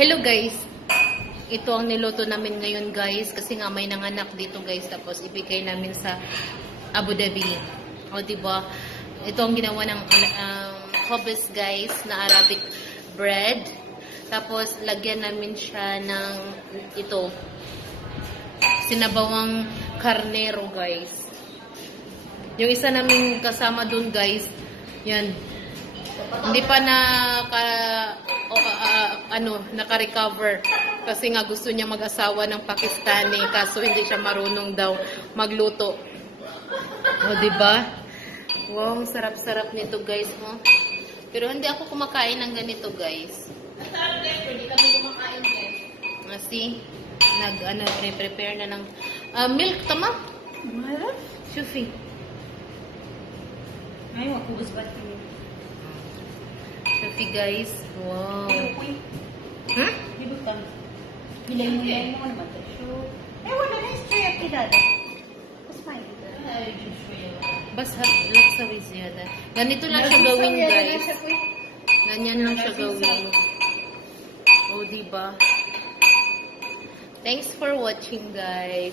Hello guys! Ito ang niluto namin ngayon guys kasi nga may nanganak dito guys tapos ibigay namin sa Abu Dhabi. O diba? Ito ang ginawa ng khubz guys na Arabic bread. Tapos lagyan namin siya ng ito sinabawang karnero guys. Yung isa namin kasama dun guys, yan. Hindi pa naka-recover kasi nga gusto niya mag-asawa ng Pakistani kaso hindi siya marunong daw magluto. O diba? Wow, sarap-sarap nito guys, mo. Pero hindi ako kumakain ng ganito guys. Masarap guys, hindi kami kumakain guys. Kasi prepare na ng milk tama? Malap? Shufi. Ngayon ako gusto ba ito? Shufi guys. Wow. Hmm? Dibutan. Hilay mo naman ito. Wala na yung straight kidada. What's fine? Bas laksa wiziyada. Ganito lang siya gawin guys. Ganyan lang siya gawin. O diba? Thanks for watching guys.